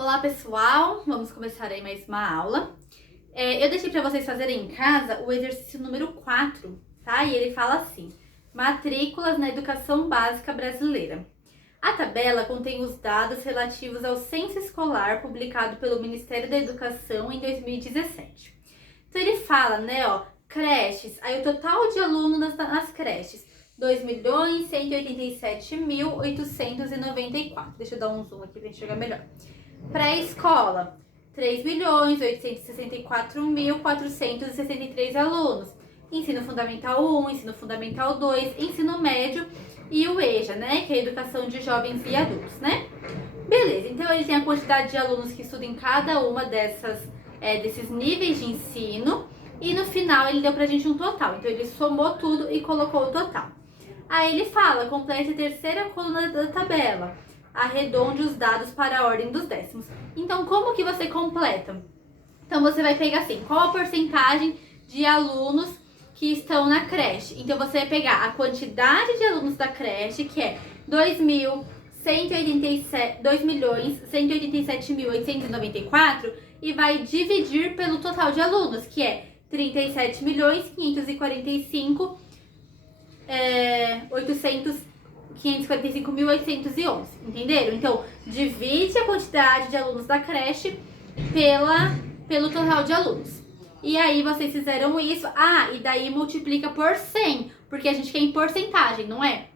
Olá pessoal, vamos começar aí mais uma aula. Eu deixei para vocês fazerem em casa o exercício número 4, tá? E ele fala assim: matrículas na educação básica brasileira. A tabela contém os dados relativos ao censo escolar publicado pelo Ministério da Educação em 2017. Então ele fala, né, ó, creches, aí o total de alunos nas creches, 2.187.894. Deixa eu dar um zoom aqui pra gente enxergar melhor. Pré-escola, 3.864.463 alunos. Ensino Fundamental 1, Ensino Fundamental 2, Ensino Médio e o EJA, né? Que é a Educação de Jovens e Adultos, né? Beleza, então ele tem a quantidade de alunos que estudam em cada uma desses níveis de ensino. E no final ele deu pra gente um total. Então ele somou tudo e colocou o total. Aí ele fala, complete a terceira coluna da tabela. Arredonde os dados para a ordem dos décimos. Então, como que você completa? Então, você vai pegar assim, qual a porcentagem de alunos que estão na creche? Então, você vai pegar a quantidade de alunos da creche, que é 2.187.894, e vai dividir pelo total de alunos, que é 37.545.811, entenderam? Então, divide a quantidade de alunos da creche pelo total de alunos. E aí, vocês fizeram isso. E daí multiplica por 100, porque a gente quer em porcentagem, não é?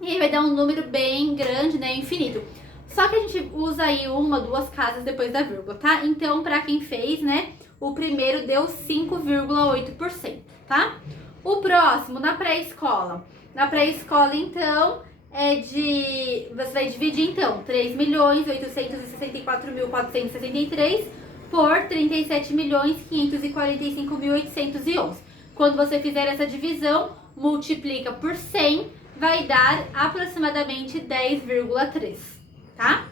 E aí vai dar um número bem grande, né? Infinito. Só que a gente usa aí uma, duas casas depois da vírgula, tá? Então, pra quem fez, né? O primeiro deu 5,8%, tá? O próximo, na pré-escola. Na pré-escola, então, você vai dividir, então, 3.864.463 por 37.545.811. Quando você fizer essa divisão, multiplica por 100, vai dar aproximadamente 10,3, tá?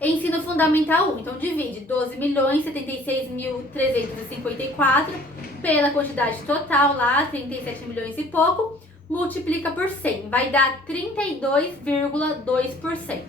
Ensino Fundamental 1, então divide 12.076.354 pela quantidade total lá, 37 milhões e pouco, multiplica por 100, vai dar 32,2%.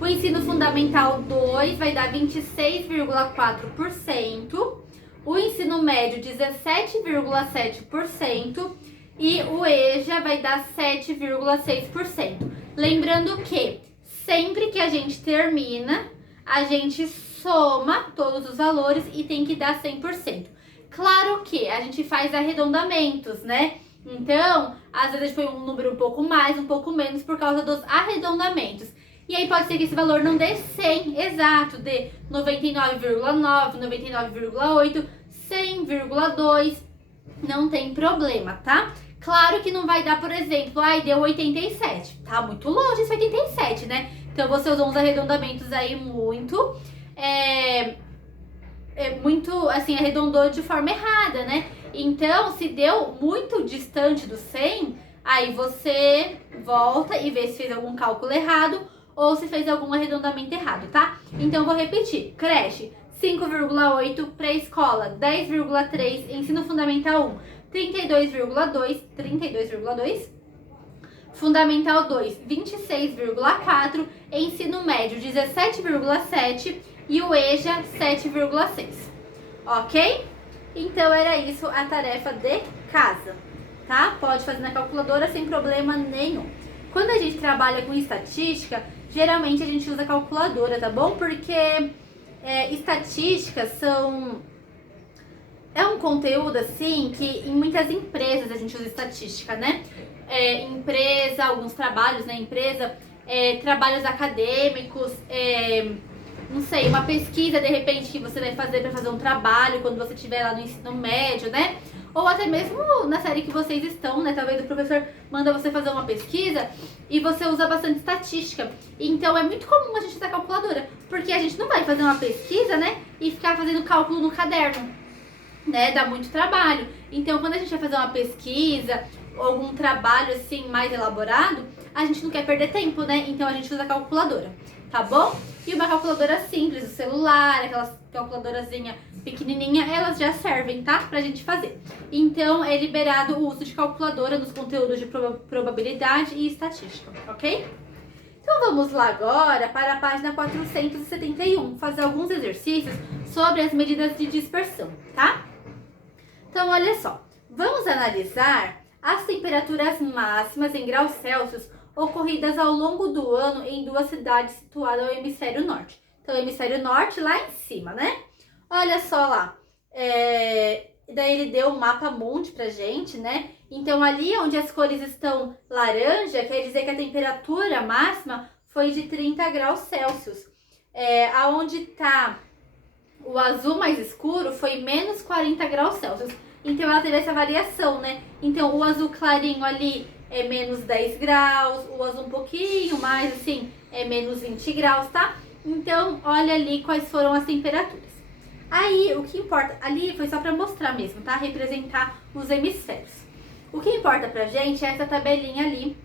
O Ensino Fundamental 2 vai dar 26,4%, o Ensino Médio 17,7% e o EJA vai dar 7,6%. Lembrando que sempre que a gente termina, a gente soma todos os valores e tem que dar 100%. Claro que a gente faz arredondamentos, né? Então, às vezes a gente põe um número um pouco mais, um pouco menos por causa dos arredondamentos. E aí pode ser que esse valor não dê 100 exato, dê 99,9, 99,8, 100,2, não tem problema, tá? Claro que não vai dar, por exemplo, deu 87, tá muito longe esse 87, né? Então você usou uns arredondamentos aí muito, assim, arredondou de forma errada, né? Então, se deu muito distante do 100, aí você volta e vê se fez algum cálculo errado ou se fez algum arredondamento errado, tá? Então, vou repetir. Creche, 5,8, pré-escola, 10,3, ensino fundamental 1, 32,2, fundamental 2, 26,4, ensino médio 17,7 e o EJA 7,6, ok? Então era isso a tarefa de casa, tá? Pode fazer na calculadora sem problema nenhum. Quando a gente trabalha com estatística, geralmente a gente usa calculadora, tá bom? Porque estatísticas é um conteúdo, assim, que em muitas empresas a gente usa estatística, né? Empresa, alguns trabalhos, né? Empresa, trabalhos acadêmicos, não sei, uma pesquisa, de repente, que você vai fazer para fazer um trabalho quando você estiver lá no ensino médio, né? Ou até mesmo na série que vocês estão, né? Talvez o professor manda você fazer uma pesquisa e você usa bastante estatística. Então, é muito comum a gente usar calculadora, porque a gente não vai fazer uma pesquisa, né? E ficar fazendo cálculo no caderno, né? Dá muito trabalho. Então, quando a gente vai fazer uma pesquisa ou algum trabalho, assim, mais elaborado, a gente não quer perder tempo, né? Então, a gente usa a calculadora, tá bom? E uma calculadora simples, do celular, aquelas calculadorazinha pequenininha, elas já servem, tá? Pra gente fazer. Então, é liberado o uso de calculadora nos conteúdos de probabilidade e estatística, ok? Então vamos lá agora para a página 471, fazer alguns exercícios sobre as medidas de dispersão, tá? Então olha só, vamos analisar as temperaturas máximas em graus Celsius ocorridas ao longo do ano em duas cidades situadas no hemisfério norte. Então, hemisfério norte lá em cima, né? Olha só lá, daí ele deu um mapa mundi pra gente, né? Então, ali onde as cores estão laranja, quer dizer que a temperatura máxima foi de 30 graus Celsius. Aonde tá o azul mais escuro foi menos 40 graus Celsius. Então, ela teve essa variação, né? Então, o azul clarinho ali é menos 10 graus, o azul um pouquinho mais, assim, é menos 20 graus, tá? Então, olha ali quais foram as temperaturas. Aí, o que importa, ali foi só para mostrar mesmo, tá? Representar os hemisférios. O que importa pra gente é essa tabelinha ali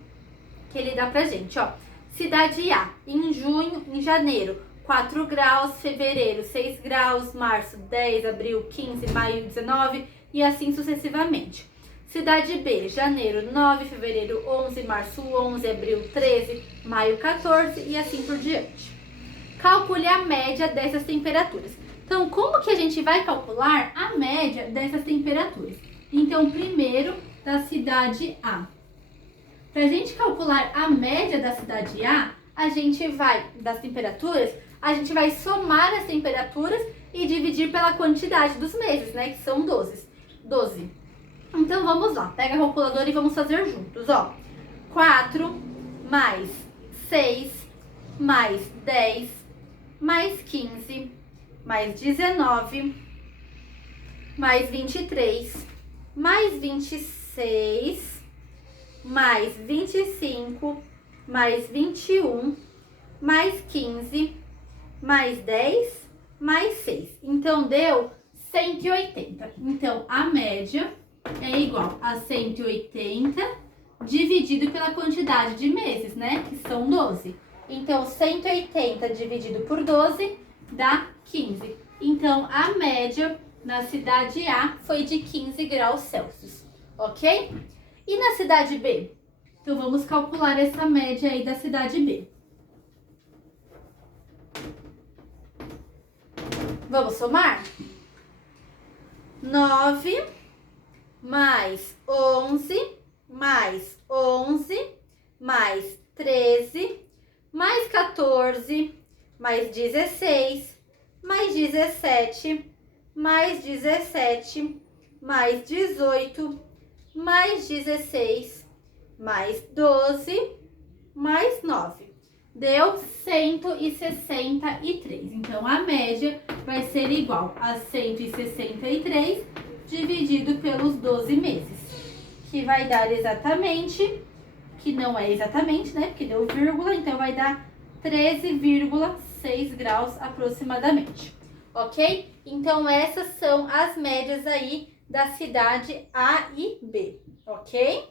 que ele dá pra gente, ó. Cidade A, em janeiro, 4 graus, fevereiro, 6 graus, março, 10, abril, 15, maio, 19 e assim sucessivamente. Cidade B, janeiro, 9, fevereiro, 11, março, 11, abril, 13, maio, 14 e assim por diante. Calcule a média dessas temperaturas. Então, como que a gente vai calcular a média dessas temperaturas? Então, primeiro, da cidade A. Para a gente calcular a média da cidade A, das temperaturas, a gente vai somar as temperaturas e dividir pela quantidade dos meses, né? Que são 12. Então, vamos lá. Pega a calculadora e vamos fazer juntos, ó. 4 mais 6 mais 10 mais 15 mais 19 mais 23 mais 26 mais 25 mais 21 mais 15 mais 10 mais 6. Então, deu 180. Então, a média é igual a 180 dividido pela quantidade de meses, né? Que são 12. Então, 180 dividido por 12 dá 15. Então, a média na cidade A foi de 15 graus Celsius, ok? E na cidade B? Então, vamos calcular essa média aí da cidade B. Vamos somar? 9 mais 11 mais 11 mais 13 mais 14 mais 16 mais 17 mais 17 mais 18 mais 16 mais 12 mais 9. Deu 163. Então, a média vai ser igual a 163 dividido pelos 12 meses. Que vai dar exatamente, que não é exatamente, né? Porque deu vírgula, então vai dar 13,6 graus aproximadamente. Ok? Então, essas são as médias aí da cidade A e B. Ok?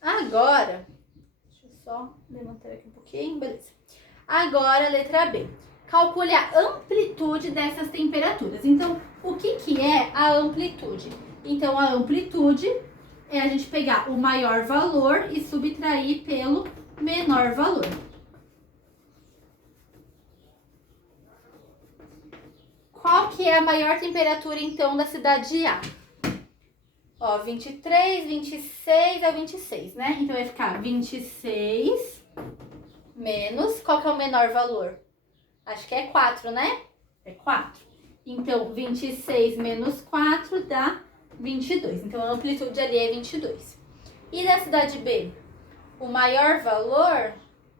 Agora, deixa eu só levantar aqui um pouquinho, beleza. Agora, letra B. Calcule a amplitude dessas temperaturas. Então, o que é a amplitude? Então, a amplitude é a gente pegar o maior valor e subtrair pelo menor valor. Qual que é a maior temperatura, então, da cidade A? Ó, 23, 26 a 26, né? Então, vai ficar 26 menos... Qual que é o menor valor? Acho que é 4, né? É 4. Então, 26 menos 4 dá 22. Então, a amplitude ali é 22. E da cidade B? O maior valor,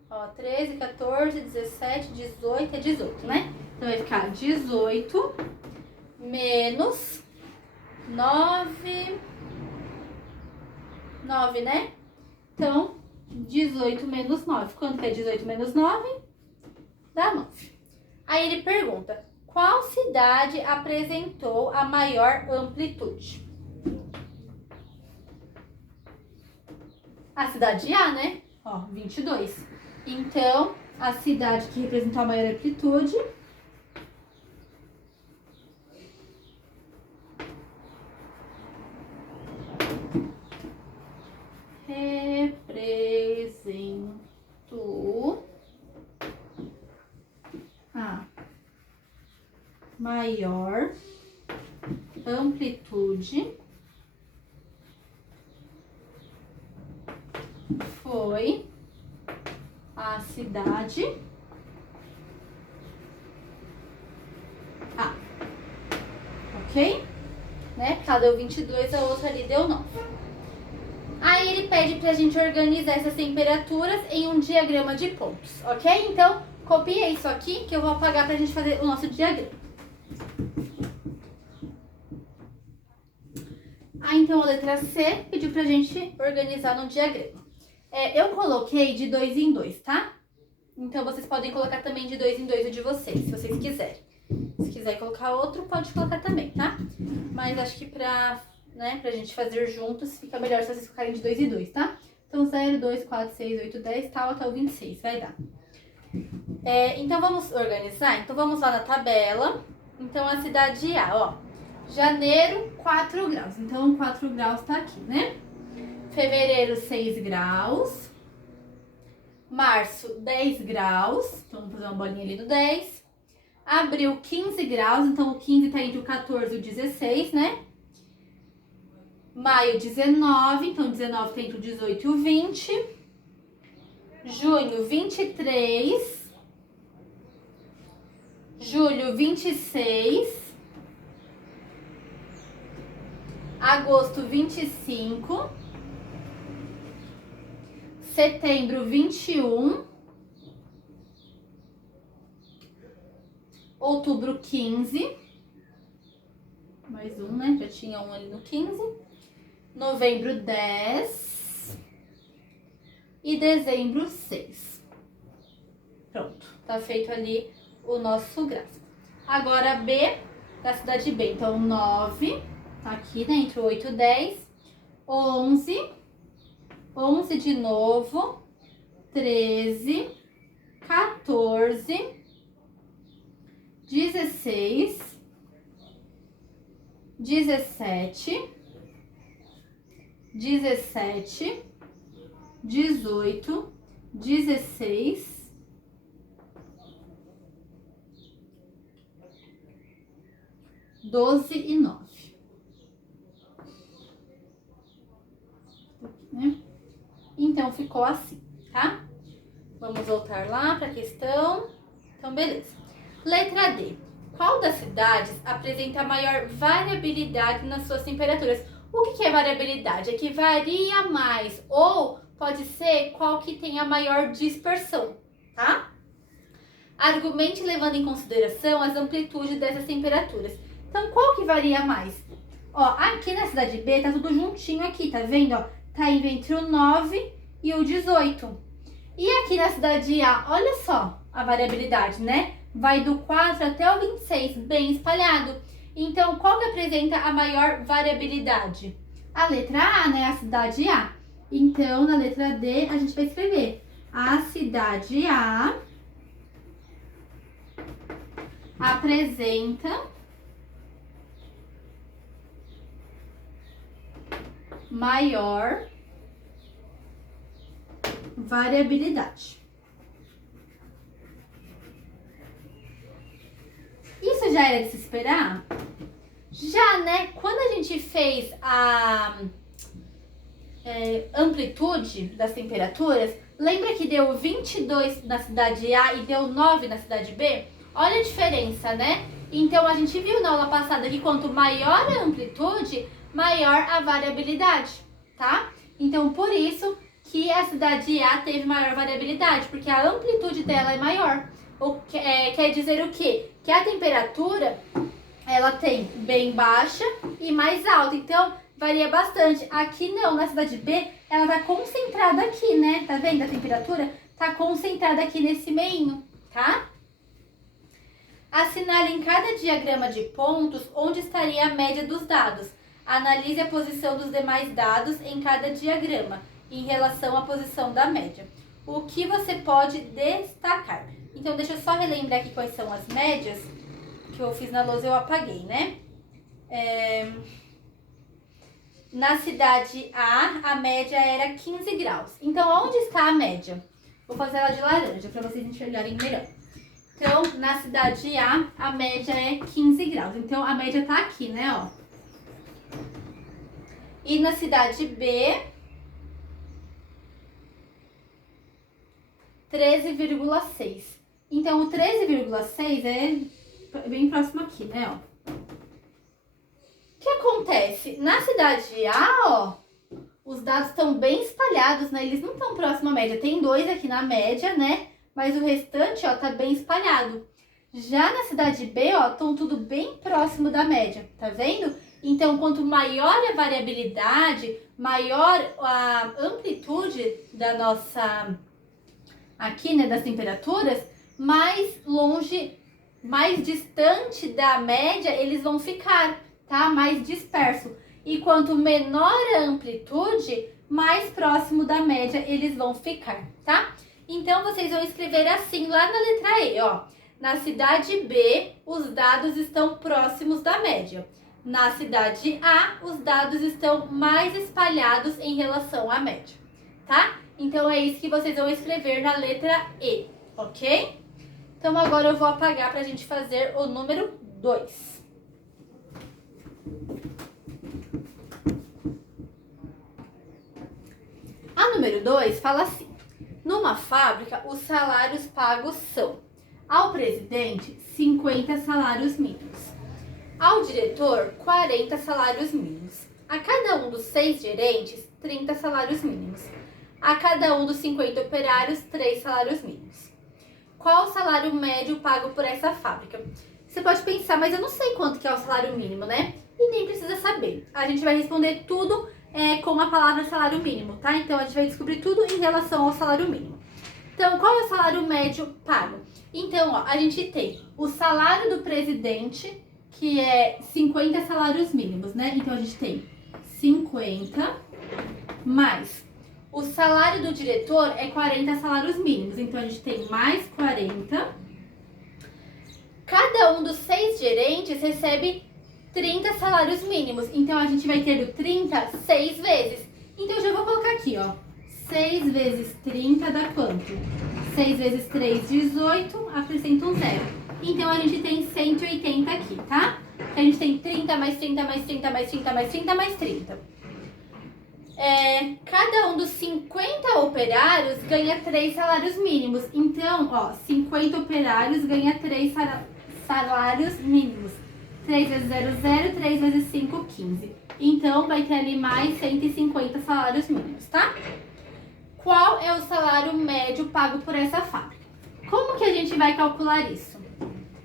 ó, 13, 14, 17, 18, é 18, né? Então, vai ficar 18 menos 9, né? Então, 18 menos 9. Quanto que é 18 menos 9? Dá 9. Aí ele pergunta, qual cidade apresentou a maior amplitude? A cidade A, né? Ó, 22. Então, a cidade que representou a maior amplitude representou maior amplitude foi a cidade A. Ok? Né? Porque ela deu 22, a outra ali deu 9. Aí ele pede pra gente organizar essas temperaturas em um diagrama de pontos, ok? Então, copia isso aqui que eu vou apagar pra gente fazer o nosso diagrama. Então a letra C pediu pra gente organizar no diagrama. Eu coloquei de 2 em 2, tá? Então vocês podem colocar também de 2 em 2 o de vocês, se vocês quiserem. Se quiser colocar outro, pode colocar também, tá? Mas acho que pra gente fazer juntos, fica melhor se vocês colocarem de 2 em 2, tá? Então 0, 2, 4, 6, 8, 10, tal, até o 26, vai dar. Então vamos organizar? Então vamos lá na tabela. Então a cidade A, ó. Janeiro, 4 graus. Então 4 graus tá aqui, né? Fevereiro, 6 graus. Março, 10 graus. Então vamos fazer uma bolinha ali do 10. Abril, 15 graus. Então o 15 tá entre o 14 e o 16, né? Maio, 19. Então 19 tá entre o 18 e o 20. Junho, 23. Julho, 26. Agosto, 25. Setembro, 21. Outubro, 15. Mais um, né? Já tinha um ali no 15. Novembro, 10. E dezembro, 6. Pronto, tá feito ali o nosso gráfico. Agora B, da cidade B. Então, 9, tá aqui, né? Entre 8 e 10. 11. 11 de novo. 13. 14. 16. 17. 17. 18. 16. 12 e 9. Né? Então, ficou assim, tá? Vamos voltar lá para a questão. Então, beleza. Letra D. Qual das cidades apresenta maior variabilidade nas suas temperaturas? O que é variabilidade? É que varia mais, ou pode ser qual que tem a maior dispersão, tá? Argumente levando em consideração as amplitudes dessas temperaturas. Então, qual que varia mais? Ó, aqui na cidade B tá tudo juntinho aqui, tá vendo? Ó, tá entre o 9 e o 18. E aqui na cidade A, olha só a variabilidade, né? Vai do 4 até o 26, bem espalhado. Então, qual que apresenta a maior variabilidade? A letra A, né? A cidade A. Então, na letra D, a gente vai escrever a cidade A apresenta maior variabilidade. Isso já era de se esperar? Já, né? Quando a gente fez a amplitude das temperaturas, lembra que deu 22 na cidade A e deu 9 na cidade B? Olha a diferença, né? Então, a gente viu na aula passada que quanto maior a amplitude, maior a variabilidade, tá? Então, por isso que a cidade A teve maior variabilidade, porque a amplitude dela é maior. Quer dizer o quê? Que a temperatura, ela tem bem baixa e mais alta, então varia bastante. Aqui não, na cidade B, ela tá concentrada aqui, né? Tá vendo? A temperatura tá concentrada aqui nesse meinho, tá? Assinale em cada diagrama de pontos onde estaria a média dos dados. Analise a posição dos demais dados em cada diagrama em relação à posição da média. O que você pode destacar? Então, deixa eu só relembrar aqui quais são as médias que eu fiz na lousa, eu apaguei, né? Na cidade A média era 15 graus. Então, onde está a média? Vou fazer ela de laranja para vocês enxergarem melhor. Então, na cidade A média é 15 graus. Então, a média tá aqui, né, ó. E na cidade B, 13,6. Então, o 13,6 é bem próximo aqui, né, ó. O que acontece? Na cidade A, ó, os dados estão bem espalhados, né? Eles não estão próximo à média. Tem 2 aqui na média, né? Mas o restante, ó, tá bem espalhado. Já na cidade B, ó, estão tudo bem próximo da média, tá vendo? Então, quanto maior a variabilidade, maior a amplitude da nossa, aqui, né, das temperaturas, mais longe, mais distante da média eles vão ficar, tá? Mais disperso. E quanto menor a amplitude, mais próximo da média eles vão ficar, tá? Então, vocês vão escrever assim lá na letra E, ó. Na cidade B, os dados estão próximos da média. Na cidade A, os dados estão mais espalhados em relação à média, tá? Então, é isso que vocês vão escrever na letra E, ok? Então, agora eu vou apagar pra gente fazer o número 2. A número 2 fala assim: numa fábrica, os salários pagos são: ao presidente, 50 salários mínimos; ao diretor, 40 salários mínimos; a cada um dos 6 gerentes, 30 salários mínimos; a cada um dos 50 operários, 3 salários mínimos. Qual o salário médio pago por essa fábrica? Você pode pensar, mas eu não sei quanto que é o salário mínimo, né? E nem precisa saber. A gente vai responder tudo com a palavra salário mínimo, tá? Então, a gente vai descobrir tudo em relação ao salário mínimo. Então, qual é o salário médio pago? Então, ó, a gente tem o salário do presidente, que é 50 salários mínimos, né? Então, a gente tem 50 mais o salário do diretor é 40 salários mínimos. Então, a gente tem mais 40. Cada um dos 6 gerentes recebe 30 salários mínimos. Então, a gente vai ter o 30 6 vezes. Então, eu já vou colocar aqui, ó. 6 vezes 30 dá quanto? 6 vezes 3, 18. Acrescenta um zero. Então, a gente tem 180 aqui, tá? A gente tem 30 mais 30 mais 30 mais 30 mais 30 mais 30. Cada um dos 50 operários ganha 3 salários mínimos. Então, ó, 50 operários ganha 3 salários mínimos. 3 vezes 0, 0, 3 vezes 5, 15. Então, vai ter ali mais 150 salários mínimos, tá? Qual é o salário médio pago por essa fábrica? Como que a gente vai calcular isso?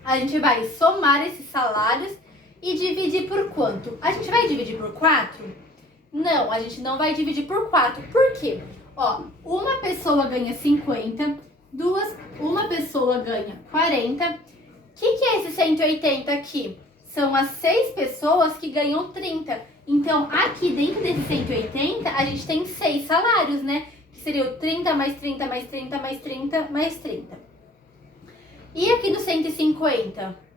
A gente vai somar esses salários e dividir por quanto? A gente vai dividir por 4? Não, a gente não vai dividir por 4. Por quê? Ó, uma pessoa ganha 50, uma pessoa ganha 40. O que é esse 180 aqui? São as 6 pessoas que ganham 30. Então, aqui dentro desse 180, a gente tem 6 salários, né? Que seria o 30 mais 30 mais 30 mais 30 mais 30. E aqui no 150?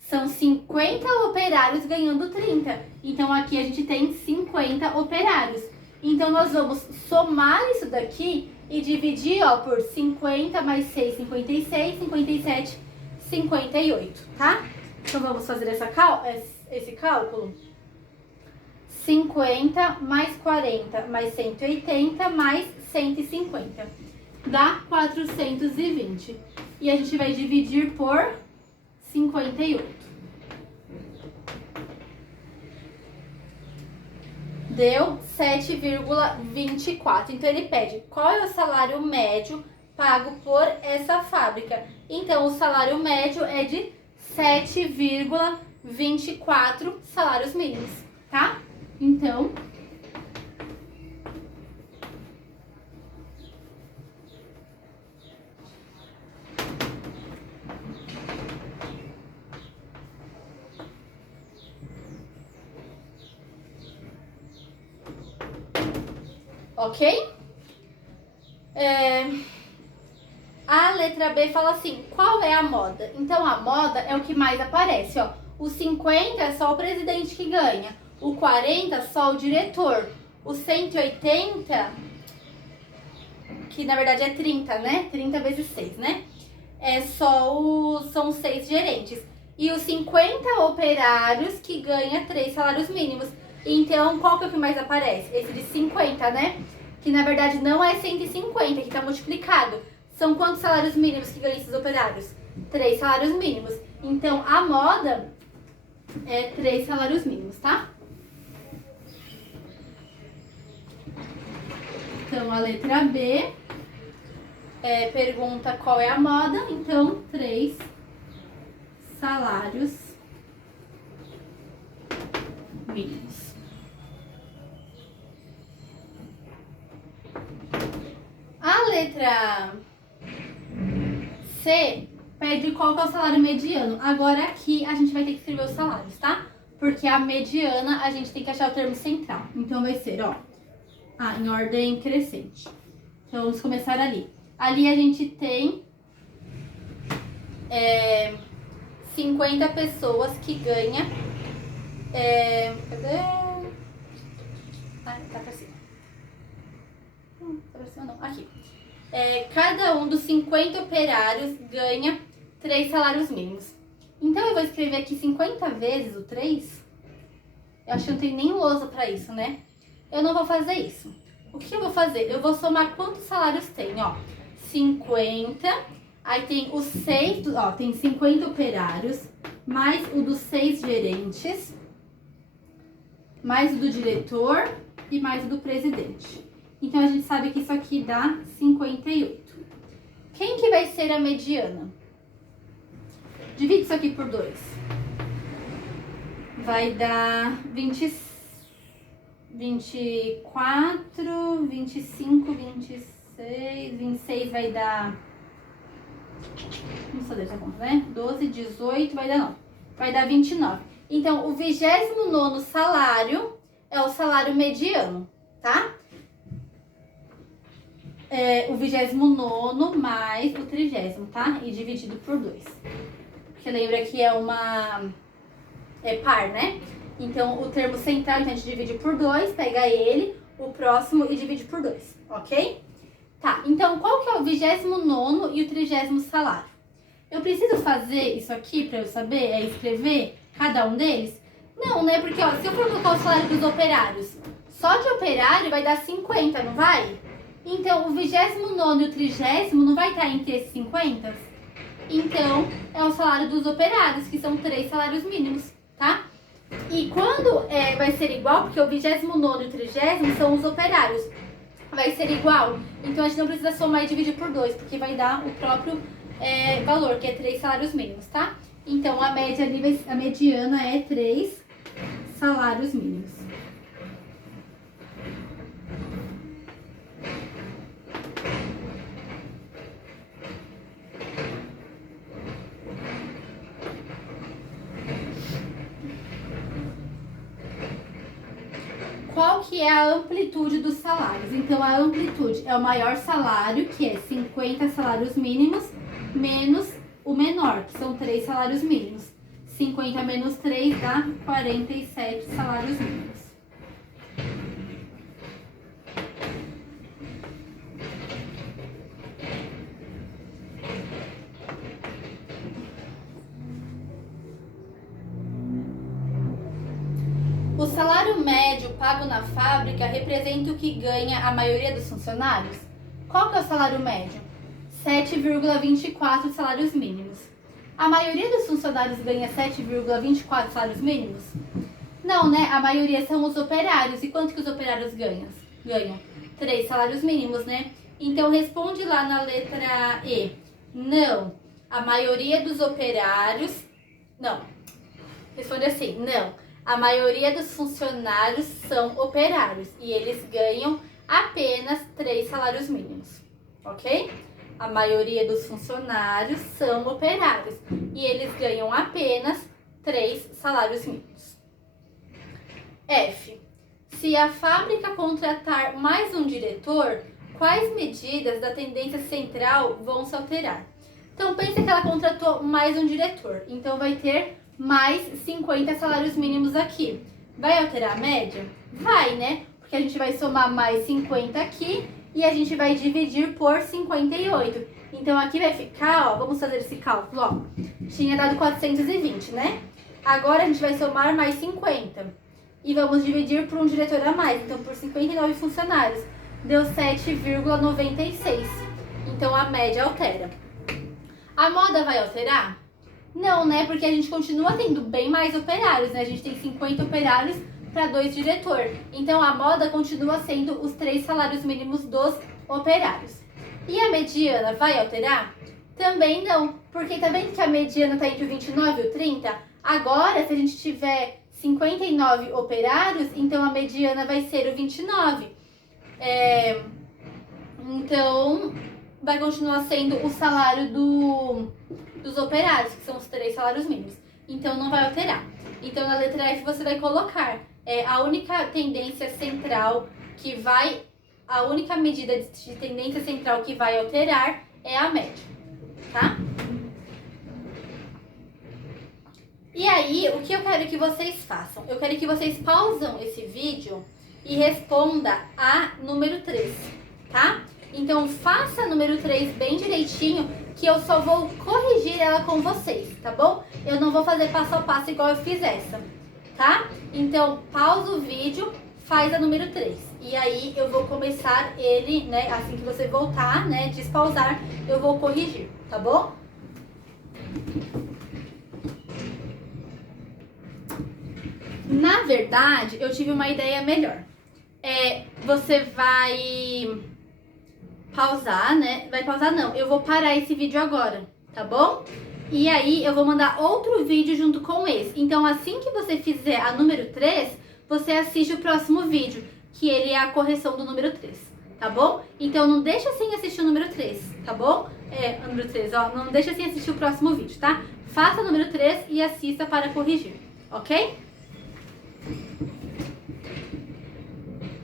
São 50 operários ganhando 30. Então, aqui a gente tem 50 operários. Então, nós vamos somar isso daqui e dividir, ó, por 50 mais 6, 56, 57, 58, tá? Então, vamos fazer esse cálculo. 50 mais 40 mais 180 mais 150. Dá 420. E a gente vai dividir por 58. Deu 7,24. Então, ele pede qual é o salário médio pago por essa fábrica. Então, o salário médio é de 7,24 salários mínimos, tá? Então, ok? A letra B fala assim, qual é a moda? Então, a moda é o que mais aparece, ó. O 50 é só o presidente que ganha. O 40 só o diretor. O 180, que na verdade é 30, né? 30 vezes 6, né? são 6 gerentes. E os 50 operários que ganham 3 salários mínimos. Então, qual que é o que mais aparece? Esse de 50, né? Que na verdade não é 150, que tá multiplicado. São quantos salários mínimos que ganham esses operários? 3 salários mínimos. Então, a moda é 3 salários mínimos, tá? Então, a letra B pergunta qual é a moda. Então, 3 salários mínimos. A letra C pede qual que é o salário mediano. Agora aqui a gente vai ter que escrever os salários, tá? Porque a mediana a gente tem que achar o termo central. Então vai ser, ó, em ordem crescente. Então vamos começar ali. Ali a gente tem 50 pessoas que ganham. Cadê? Tá pra cima. Tá pra cima não. Aqui. Cada um dos 50 operários ganha 3 salários mínimos. Então eu vou escrever aqui 50 vezes o 3. Eu acho que não tem nem lousa pra isso, né? Eu não vou fazer isso. O que eu vou fazer? Eu vou somar quantos salários tem, ó. 50, aí tem os 6, ó, tem 50 operários, mais o dos 6 gerentes, mais o do diretor e mais o do presidente. Então, a gente sabe que isso aqui dá 58. Quem que vai ser a mediana? Divide isso aqui por 2. Vai dar 24, 25, 26, 26 vai dar... Não sei essa conta, né? 12, 18, vai dar 9. Vai dar 29. Então, o 29º salário é o salário mediano, tá? O 29º mais o 30º, tá? E dividido por 2. Porque lembra que é par, né? Então, o termo central, então a gente divide por 2, pega ele, o próximo e divide por 2, ok? Tá, então qual que é o 29º e o 30º salário? Eu preciso fazer isso aqui pra eu saber, escrever cada um deles? Não, né? Porque, ó, se eu for colocar o salário dos operários, só de operário vai dar 50, não vai? Então, o 29º e o 30º não vai estar entre esses 50? Então, é o salário dos operários, que são 3 salários mínimos, tá? E quando vai ser igual, porque o 29º e o 30º são os operários, vai ser igual, então a gente não precisa somar e dividir por 2, porque vai dar o próprio valor, que é 3 salários mínimos, tá? Então, a mediana é 3 salários mínimos. Qual que é a amplitude dos salários? Então, a amplitude é o maior salário, que é 50 salários mínimos, menos o menor, que são 3 salários mínimos. 50 menos 3 dá 47 salários mínimos. O salário médio pago na fábrica representa o que ganha a maioria dos funcionários? Qual que é o salário médio? 7,24 salários mínimos. A maioria dos funcionários ganha 7,24 salários mínimos? Não, né? A maioria são os operários. E quanto que os operários ganham? 3 salários mínimos, né? Então, responde lá na letra E. Não. A maioria dos operários... Não. Responde assim. Não. A maioria dos funcionários são operários. E eles ganham apenas 3 salários mínimos. Ok? A maioria dos funcionários são operários e eles ganham apenas 3 salários mínimos. F. Se a fábrica contratar mais um diretor, quais medidas da tendência central vão se alterar? Então, pensa que ela contratou mais um diretor, então vai ter mais 50 salários mínimos aqui. Vai alterar a média? Vai, né? Porque a gente vai somar mais 50 aqui e a gente vai dividir por 58. Então aqui vai ficar, ó, vamos fazer esse cálculo, ó. Tinha dado 420, né? Agora a gente vai somar mais 50. E vamos dividir por um diretor a mais, então por 59 funcionários. Deu 7,96. Então a média altera. A moda vai alterar? Não, né? Porque a gente continua tendo bem mais operários, né? A gente tem 50 operários para 2 diretores. Então a moda continua sendo os 3 salários mínimos dos operários. E a mediana vai alterar? Também não, porque tá vendo que a mediana tá entre o 29 e o 30? Agora, se a gente tiver 59 operários, então a mediana vai ser o 29. Então, vai continuar sendo o salário dos operários, que são os 3 salários mínimos. Então, não vai alterar. Então, na letra F, você vai colocar a única tendência central que vai... A única medida de tendência central que vai alterar é a média, tá? E aí, o que eu quero que vocês façam? Eu quero que vocês pausam esse vídeo e responda a número 3, tá? Então, faça a número 3 bem direitinho, que eu só vou corrigir ela com vocês, tá bom? Eu não vou fazer passo a passo igual eu fiz essa, tá? Então, pausa o vídeo, faz a número 3. E aí, eu vou começar ele, né? Assim que você voltar, né? Despausar, eu vou corrigir, tá bom? Na verdade, eu tive uma ideia melhor. Você vai pausar, né? Vai pausar não, eu vou parar esse vídeo agora, tá bom? E aí eu vou mandar outro vídeo junto com esse. Então assim que você fizer a número 3, você assiste o próximo vídeo, que ele é a correção do número 3, tá bom? Então não deixa sem assistir o número 3, tá bom? O número 3, ó, não deixa sem assistir o próximo vídeo, tá? Faça o número 3 e assista para corrigir, ok?